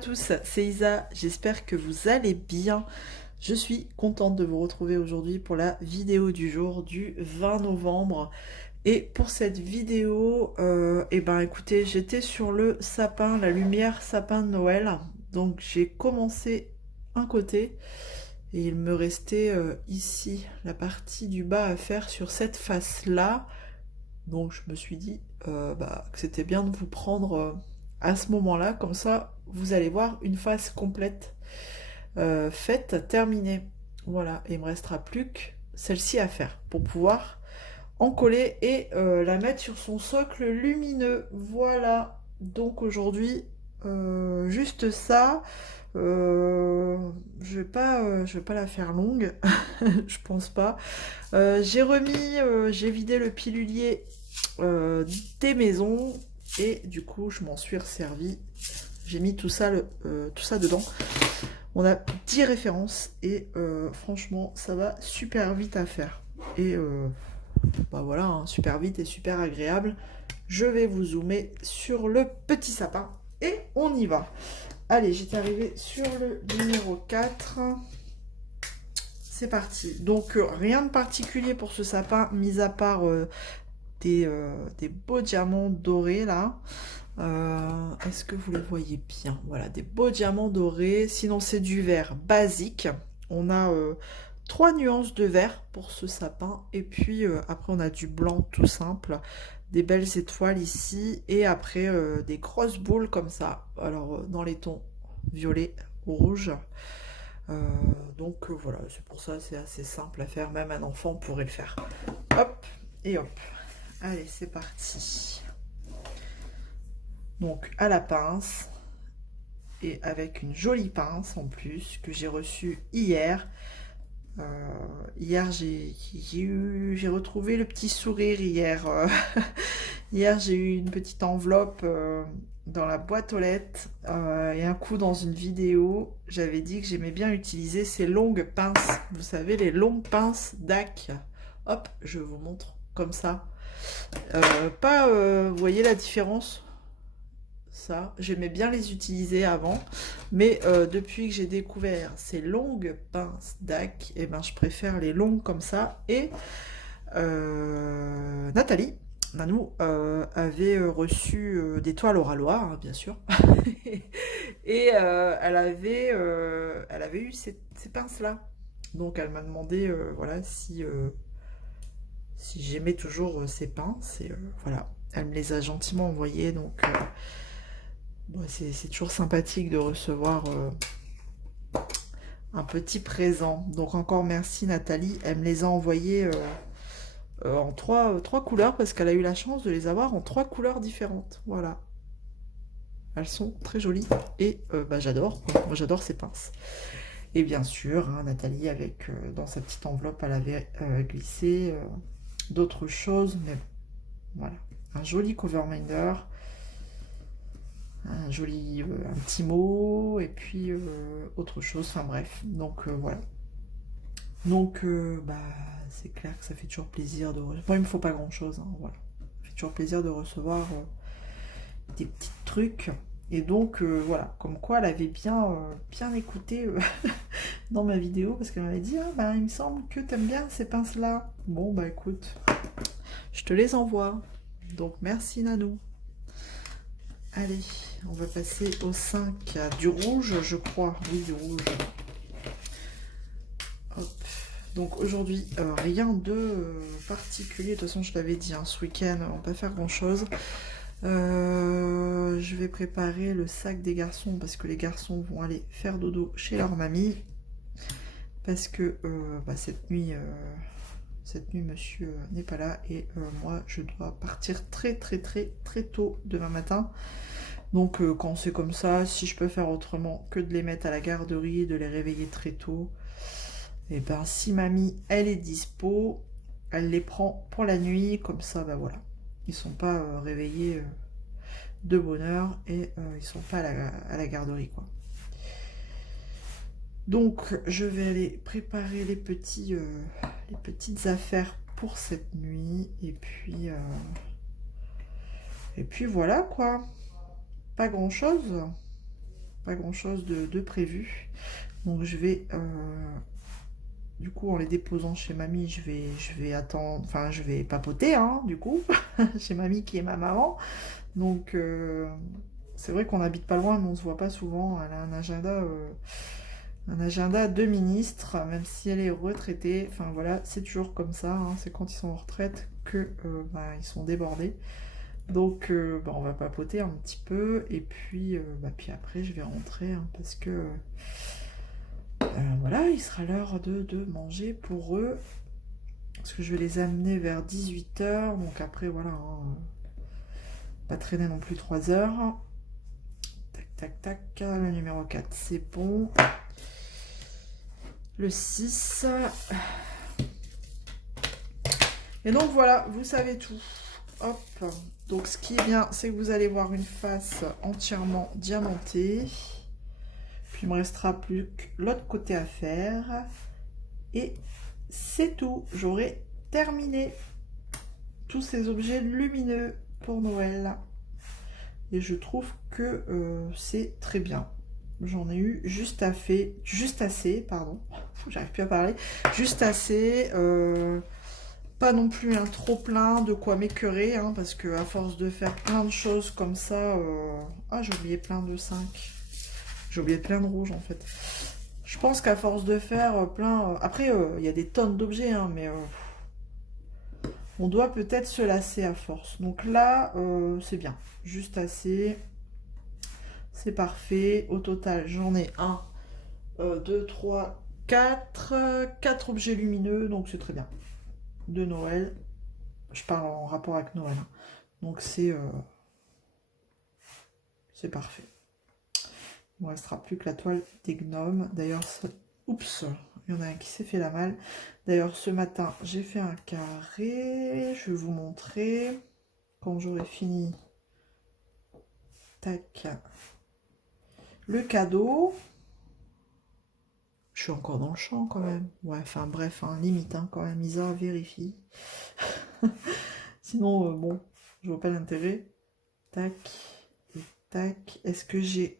tous, c'est Isa, j'espère que vous allez bien. Je suis contente de vous retrouver aujourd'hui pour la vidéo du jour du 20 novembre. Et pour cette vidéo, écoutez, j'étais sur le sapin, la lumière sapin de Noël. Donc j'ai commencé un côté et il me restait ici la partie du bas à faire sur cette face-là. Donc je me suis dit que c'était bien de vous prendre à ce moment-là, comme ça vous allez voir une face complète faite, terminée. Voilà, et il me restera plus que celle-ci à faire pour pouvoir en coller et la mettre sur son socle lumineux. Voilà, donc aujourd'hui juste ça. Je vais pas la faire longue, je pense pas. J'ai vidé le pilulier des maisons et du coup je m'en suis resservi. J'ai mis tout ça dedans. On a 10 références et franchement ça va super vite à faire. Et voilà, hein, super vite et super agréable. Je vais vous zoomer sur le petit sapin et on y va. Allez, j'étais arrivée sur le numéro 4. C'est parti. Donc rien de particulier pour ce sapin, mis à part des beaux diamants dorés là. Est-ce que vous les voyez bien? Voilà, des beaux diamants dorés. Sinon, c'est du vert basique. On a 3 nuances de vert pour ce sapin. Et puis après, on a du blanc tout simple. Des belles étoiles ici. Et après, des grosses boules comme ça. Alors, dans les tons violet, rouge. Voilà, c'est pour ça, c'est assez simple à faire. Même un enfant pourrait le faire. Hop et hop. Allez, c'est parti. Donc à la pince et avec une jolie pince en plus que j'ai reçue hier. Hier j'ai retrouvé le petit sourire hier. Hier j'ai eu une petite enveloppe dans la boîte aux lettres et un coup dans une vidéo j'avais dit que j'aimais bien utiliser ces longues pinces. Vous savez, les longues pinces DAC. Hop, je vous montre comme ça. Vous voyez la différence? Ça, j'aimais bien les utiliser avant, mais depuis que j'ai découvert ces longues pinces DAC, et ben je préfère les longues comme ça. Et Nathalie, Nanou, avait reçu des toiles Oralois, hein, bien sûr, et elle avait eu ces pinces-là. Donc elle m'a demandé, voilà, si j'aimais toujours ces pinces, et voilà, elle me les a gentiment envoyées, donc. Bon, c'est toujours sympathique de recevoir un petit présent. Donc encore merci Nathalie. Elle me les a envoyés en trois couleurs parce qu'elle a eu la chance de les avoir en 3 couleurs différentes. Voilà. Elles sont très jolies et j'adore. Moi j'adore ces pinces. Et bien sûr, hein, Nathalie, avec dans sa petite enveloppe, elle avait glissé d'autres choses. Mais voilà. Un joli cover minder. Un joli un petit mot et puis autre chose, enfin bref, donc voilà, donc c'est clair que ça fait toujours plaisir de recevoir. Bon, il me faut pas grand chose, hein, voilà, ça fait toujours plaisir de recevoir des petits trucs. Et donc voilà, comme quoi elle avait bien écouté dans ma vidéo parce qu'elle m'avait dit il me semble que t'aimes bien ces pinces là. Bon bah écoute, je te les envoie, donc merci Nanou. Allez, on va passer au 5. Du rouge, je crois. Oui, du rouge. Hop. Donc aujourd'hui, rien de particulier. De toute façon, je l'avais dit, hein, ce week-end, on va pas faire grand-chose. Je vais préparer le sac des garçons parce que les garçons vont aller faire dodo chez leur mamie. Parce que cette nuit, monsieur n'est pas là. Et moi, je dois partir très tôt demain matin. Donc quand c'est comme ça, si je peux faire autrement que de les mettre à la garderie, de les réveiller très tôt, et ben si mamie elle est dispo, elle les prend pour la nuit, comme ça voilà. Ils sont pas réveillés de bonne heure et ils sont pas à la garderie quoi. Donc je vais aller préparer les petites affaires pour cette nuit et puis voilà quoi. Pas grand chose. pas grand chose de prévu. Donc je vais, du coup en les déposant chez mamie, je vais attendre, enfin je vais papoter, hein, du coup, chez mamie qui est ma maman. Donc c'est vrai qu'on n'habite pas loin, mais on se voit pas souvent. Elle a un agenda de ministre, même si elle est retraitée. Enfin voilà, c'est toujours comme ça, hein. C'est quand ils sont en retraite que bah, ils sont débordés. Donc bah, on va papoter un petit peu et puis, bah, puis après je vais rentrer, hein, parce que voilà, il sera l'heure de manger pour eux. Parce que je vais les amener vers 18 h. Donc après voilà, hein, pas traîner non plus 3 heures. Tac tac tac, le numéro 4 c'est bon. Le 6. Et donc voilà, vous savez tout. Hop. Donc ce qui est bien, c'est que vous allez voir une face entièrement diamantée. Puis il me restera plus que l'autre côté à faire. Et c'est tout. J'aurai terminé tous ces objets lumineux pour Noël. Et je trouve que c'est très bien. J'en ai eu juste assez, pardon. J'arrive plus à parler. Juste assez. Pas non plus un trop plein de quoi m'écœurer, hein, parce que à force de faire plein de choses comme ça, ah j'ai oublié plein de 5, j'ai oublié plein de rouge en fait. Je pense qu'à force de faire plein, après il y a des tonnes d'objets, hein, mais on doit peut-être se lasser à force. Donc là c'est bien, juste assez, c'est parfait. Au total j'en ai 1, 2, 3, 4 objets lumineux, donc c'est très bien. De Noël. Je parle en rapport avec Noël. Hein. Donc c'est parfait. Il ne me restera plus que la toile des gnomes. D'ailleurs, oups, il y en a un qui s'est fait la malle. D'ailleurs, ce matin, j'ai fait un carré. Je vais vous montrer. Quand j'aurai fini, tac, le cadeau. Je suis encore dans le champ quand même. Ouais, enfin bref, hein, limite hein, quand même. Isa vérifie. Sinon, bon, je vois pas l'intérêt. Tac, et tac. Est-ce que j'ai...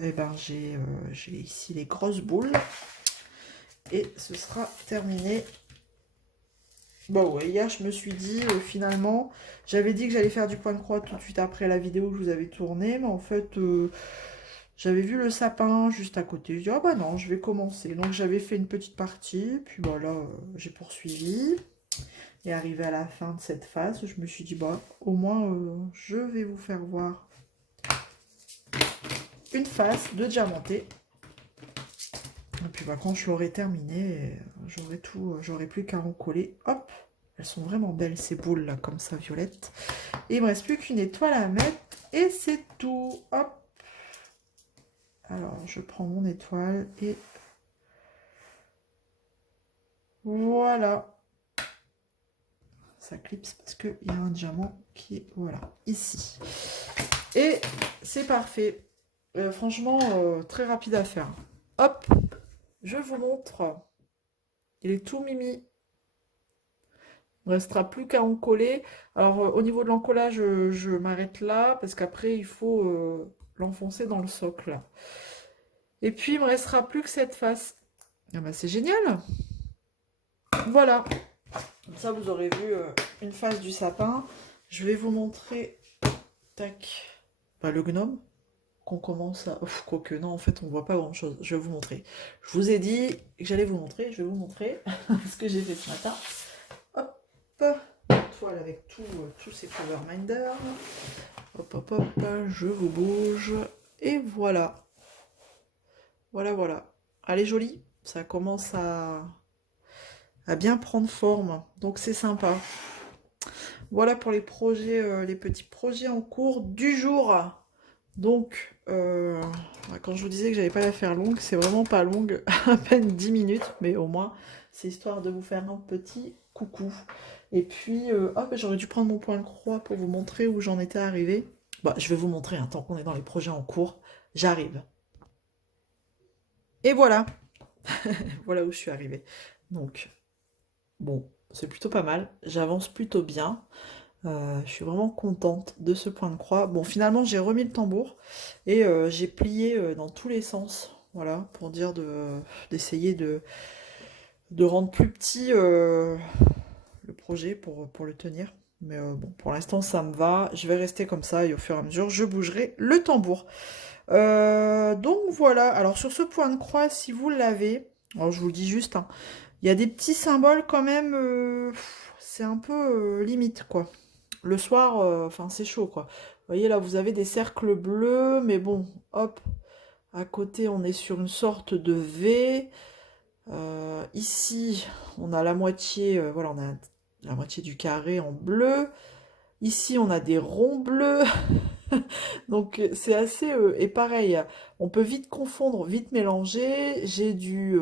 eh ben, j'ai ici les grosses boules. Et ce sera terminé. Bon, ouais, hier, je me suis dit, finalement, j'avais dit que j'allais faire du point de croix tout de suite après la vidéo que je vous avais tournée. Mais en fait... j'avais vu le sapin juste à côté. Je dis, ah bah non, je vais commencer. Donc j'avais fait une petite partie. Puis bah là, j'ai poursuivi. Et arrivé à la fin de cette phase, je me suis dit, bah au moins, je vais vous faire voir une face de diamanté. Et puis bah, quand je l'aurai terminé, j'aurai tout, j'aurai plus qu'à recoller. Hop, elles sont vraiment belles ces boules là, comme ça, violettes. Et il me reste plus qu'une étoile à mettre. Et c'est tout. Hop. Alors, je prends mon étoile et voilà. Ça clipse parce qu'il y a un diamant qui est, voilà, ici. Et c'est parfait. Franchement, très rapide à faire. Hop, je vous montre. Il est tout mimi. Il ne restera plus qu'à encoller. Alors, au niveau de l'encollage, je m'arrête là parce qu'après, il faut l'enfoncer dans le socle. Et puis, il me restera plus que cette face. Ah bah, c'est génial. Voilà. Comme ça, vous aurez vu une face du sapin. Je vais vous montrer, tac, bah, le gnome qu'on commence à... Ouf, quoique, non, en fait, on voit pas grand-chose. Je vais vous montrer. Je vous ai dit que j'allais vous montrer. Je vais vous montrer ce que j'ai fait ce matin. Hop, toile avec tous ces cover minders. Hop, hop, hop, je vous bouge. Et voilà. Voilà, voilà. Elle est jolie. Ça commence à bien prendre forme. Donc, c'est sympa. Voilà pour les projets, les petits projets en cours du jour. Donc, quand je vous disais que j'allais pas la faire longue, c'est vraiment pas longue, à peine 10 minutes, mais au moins, c'est histoire de vous faire un petit coucou. Et puis, hop, j'aurais dû prendre mon point de croix pour vous montrer où j'en étais arrivée. Bah, je vais vous montrer, hein, tant qu'on est dans les projets en cours, j'arrive. Et voilà, voilà où je suis arrivée. Donc, bon, c'est plutôt pas mal, j'avance plutôt bien. Je suis vraiment contente de ce point de croix. Bon, finalement, j'ai remis le tambour et j'ai plié dans tous les sens. Voilà, pour dire d'essayer de rendre plus petit le projet pour le tenir. Mais bon, pour l'instant, ça me va. Je vais rester comme ça et au fur et à mesure, je bougerai le tambour. Donc voilà. Alors sur ce point de croix, si vous l'avez, alors je vous le dis juste, hein, il y a des petits symboles quand même. C'est un peu limite, quoi. Le soir, enfin c'est chaud, quoi. Vous voyez là, vous avez des cercles bleus, mais bon, hop, à côté, on est sur une sorte de V. Ici, on a la moitié, voilà, on a la moitié du carré en bleu. Ici, on a des ronds bleus. Donc, c'est assez... et pareil, on peut vite confondre, vite mélanger. J'ai du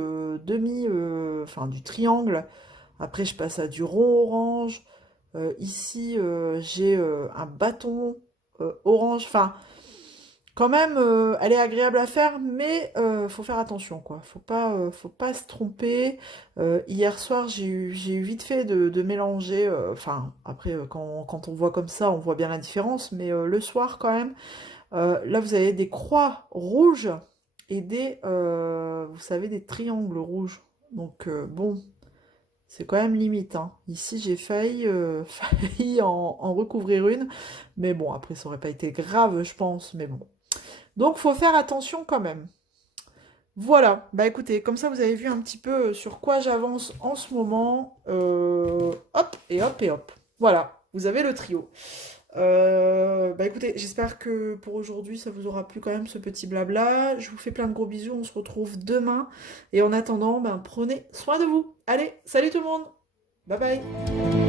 enfin, du triangle. Après, je passe à du rond orange. Ici, j'ai un bâton orange. Enfin, quand même, elle est agréable à faire, mais faut faire attention, quoi. Faut pas se tromper. Hier soir, j'ai eu vite fait de mélanger. Enfin, après, quand on voit comme ça, on voit bien la différence, mais le soir, quand même, là, vous avez des croix rouges et vous savez, des triangles rouges. Donc, bon, c'est quand même limite, hein. Ici, j'ai failli, failli en recouvrir une, mais bon, après, ça aurait pas été grave, je pense, mais bon. Donc, faut faire attention quand même. Voilà, bah écoutez, comme ça vous avez vu un petit peu sur quoi j'avance en ce moment. Hop, et hop, et hop. Voilà, vous avez le trio. Bah écoutez, j'espère que pour aujourd'hui ça vous aura plu quand même ce petit blabla. Je vous fais plein de gros bisous, on se retrouve demain. Et en attendant, ben, prenez soin de vous. Allez, salut tout le monde. Bye bye.